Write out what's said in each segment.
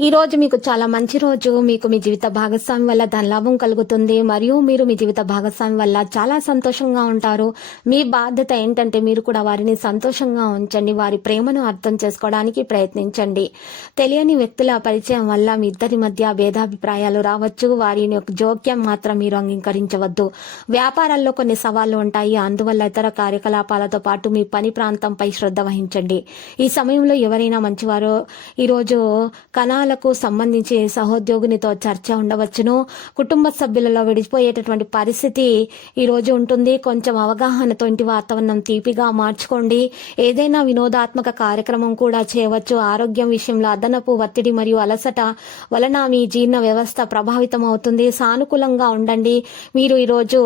ఈ రోజు మీకు చాలా మంచి రోజు. మీకు మీ జీవిత భాగస్వామి వల్ల ధనలాభం కలుగుతుంది. మరియు మీరు మీ జీవిత భాగస్వామి వల్ల చాలా సంతోషంగా ఉంటారు. మీ బాధ్యత ఏంటంటే మీరు కూడా వారిని సంతోషంగా ఉంచండి. వారి ప్రేమను అర్థం చేసుకోవడానికి ప్రయత్నించండి. తెలియని వ్యక్తుల పరిచయం వల్ల మీ ఇద్దరి మధ్య భేదాభిప్రాయాలు రావచ్చు. వారిని యొక్క జోక్యం మాత్రం మీరు అంగీకరించవద్దు. వ్యాపారాల్లో కొన్ని సవాళ్ళు ఉంటాయి. అందువల్ల ఇతర కార్యకలాపాలతో పాటు మీ పని ప్రాంతంపై శ్రద్ధ వహించండి. ఈ సమయంలో ఎవరైనా మంచివారో ఈరోజు కణాలకు సంబంధించి సహోద్యోగునితో చర్చ ఉండవచ్చును. కుటుంబ సభ్యులలో విడిపోయేటటువంటి పరిస్థితి ఈరోజు ఉంటుంది. కొంచెం అవగాహనతో ఇంటి వాతావరణం తీపిగా మార్చుకోండి. ఏదైనా వినోదాత్మక కార్యక్రమం కూడా చేయవచ్చు. ఆరోగ్యం విషయంలో అదనపు ఒత్తిడి మరియు అలసట వలన మీ జీర్ణ వ్యవస్థ ప్రభావితం అవుతుంది సానుకూలంగా ఉండండి. మీరు ఈరోజు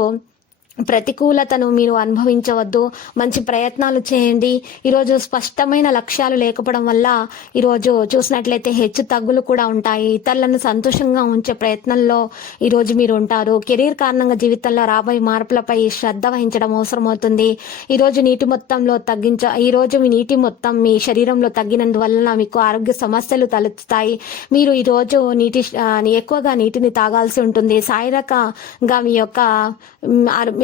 ప్రతికూలతను మీరు అనుభవించవద్దు. మంచి ప్రయత్నాలు చేయండి. ఈరోజు స్పష్టమైన లక్ష్యాలు లేకపోవడం వల్ల ఈరోజు చూసినట్లయితే హెచ్చు తగ్గులు కూడా ఉంటాయి. ఇతరులను సంతోషంగా ఉంచే ప్రయత్నంలో ఈరోజు మీరు ఉంటారు. కెరీర్ కారణంగా జీవితంలో రాబోయే మార్పులపై శ్రద్ధ వహించడం అవసరమవుతుంది. ఈరోజు నీటి మొత్తంలో తగ్గించ ఈరోజు మీ నీటి మొత్తం మీ శరీరంలో తగ్గినందువలన మీకు ఆరోగ్య సమస్యలు తలెత్తుతాయి. మీరు ఈరోజు నీటి ఎక్కువగా నీటిని తాగాల్సి ఉంటుంది. శారీరకంగా మీ యొక్క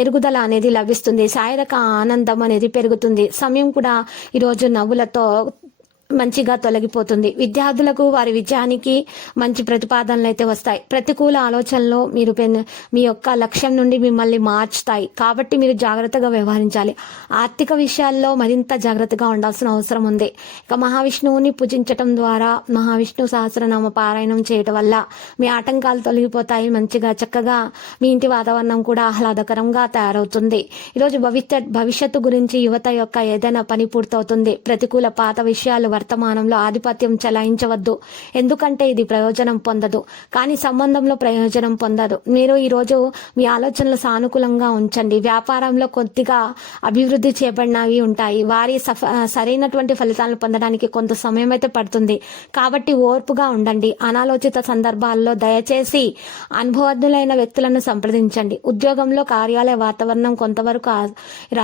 పెరుగుదల అనేది లభిస్తుంది. శారీరక ఆనందం అనేది పెరుగుతుంది. సమయం కూడా ఈరోజు నవ్వులతో మంచిగా తొలగిపోతుంది. విద్యార్థులకు వారి విజయానికి మంచి ప్రతిపాదనలు అయితే వస్తాయి. ప్రతికూల ఆలోచనలు మీరు మీ యొక్క లక్ష్యం నుండి మిమ్మల్ని మార్చుతాయి. కాబట్టి మీరు జాగ్రత్తగా వ్యవహరించాలి. ఆర్థిక విషయాల్లో మరింత జాగ్రత్తగా ఉండాల్సిన అవసరం ఉంది. ఇక మహావిష్ణువుని పూజించటం ద్వారా మహావిష్ణు సహస్రనామ పారాయణం చేయటం వల్ల మీ ఆటంకాలు తొలగిపోతాయి. మంచిగా చక్కగా మీ ఇంటి వాతావరణం కూడా ఆహ్లాదకరంగా తయారవుతుంది. ఈరోజు భవిష్యత్ భవిష్యత్తు గురించి యువత యొక్క ఏదైనా పని పూర్తవుతుంది. ప్రతికూల పాత విషయాలు వర్తమానంలో ఆధిపత్యం చెలాయించవద్దు. ఎందుకంటే ఇది ప్రయోజనం పొందదు. కానీ సంబంధంలో ప్రయోజనం పొందదు. మీరు ఈరోజు మీ ఆలోచనలు సానుకూలంగా ఉంచండి. వ్యాపారంలో కొద్దిగా అభివృద్ధి చేయబడినవి ఉంటాయి. వారి సఫ సరైనటువంటి ఫలితాలను పొందడానికి కొంత సమయం అయితే పడుతుంది. కాబట్టి ఓర్పుగా ఉండండి. అనాలోచిత సందర్భాల్లో దయచేసి అనుభవజ్ఞులైన వ్యక్తులను సంప్రదించండి. ఉద్యోగంలో కార్యాలయ వాతావరణం కొంతవరకు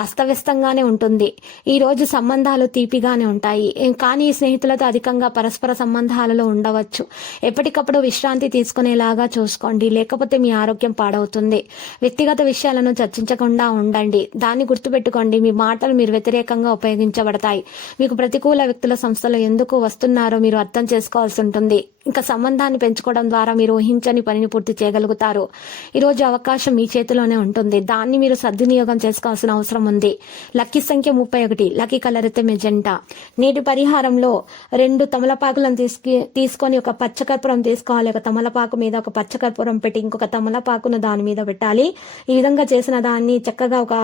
అస్తవ్యస్తంగానే ఉంటుంది. ఈ రోజు సంబంధాలు తీపిగానే ఉంటాయి. కానీ స్నేహితులతో అధికంగా పరస్పర సంబంధాలలో ఉండవచ్చు. ఎప్పటికప్పుడు విశ్రాంతి తీసుకునేలాగా చూసుకోండి. లేకపోతే మీ ఆరోగ్యం పాడవుతుంది. వ్యక్తిగత విషయాలను చర్చించకుండా ఉండండి. దాన్ని గుర్తుపెట్టుకోండి. మీ మాటలు మీరు వ్యతిరేకంగా ఉపయోగించబడతాయి. మీకు ప్రతికూల వ్యక్తుల సంస్థలు ఎందుకు వస్తున్నారో మీరు అర్థం చేసుకోవాల్సి ఉంటుంది. ఇంకా సంబంధాన్ని పెంచుకోవడం ద్వారా మీరు ఊహించని పనిని పూర్తి చేయగలుగుతారు. ఈరోజు అవకాశం మీ చేతిలోనే ఉంటుంది. దాన్ని మీరు సద్వినియోగం చేసుకోవాల్సిన అవసరం ఉంది. లక్కీ సంఖ్య ముప్పై ఒకటి. లక్కీ కలర్ అయితే మెజెంటా. నేటి పరిహారంలో రెండు తమలపాకులను తీసుకు తీసుకొని ఒక పచ్చకర్పూరం తీసుకోవాలి. ఒక తమలపాకు మీద ఒక పచ్చకర్పూరం పెట్టి ఇంకొక తమలపాకును దాని మీద పెట్టాలి. ఈ విధంగా చేసిన దాన్ని చక్కగా ఒక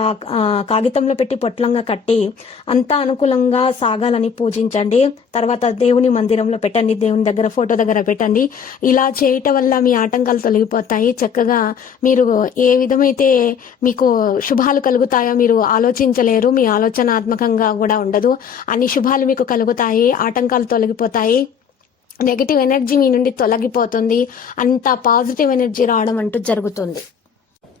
కాగితంలో పెట్టి పొట్లంగా కట్టి అంతా అనుకూలంగా సాగాలని పూజించండి. తర్వాత దేవుని మందిరంలో పెట్టండి. దేవుని దగ్గర ఫోటో దగ్గర దగ్గర పెట్టండి. ఇలా చేయటం వల్ల మీ ఆటంకాలు తొలగిపోతాయి. చక్కగా మీరు ఏ విధమైతే మీకు శుభాలు కలుగుతాయో మీరు ఆలోచించలేరు. మీ ఆలోచనాత్మకంగా కూడా ఉండదు. అన్ని శుభాలు మీకు కలుగుతాయి. ఆటంకాలు తొలగిపోతాయి. నెగిటివ్ ఎనర్జీ మీ నుండి తొలగిపోతుంది. అంత పాజిటివ్ ఎనర్జీ రావడం అంటూ జరుగుతుంది.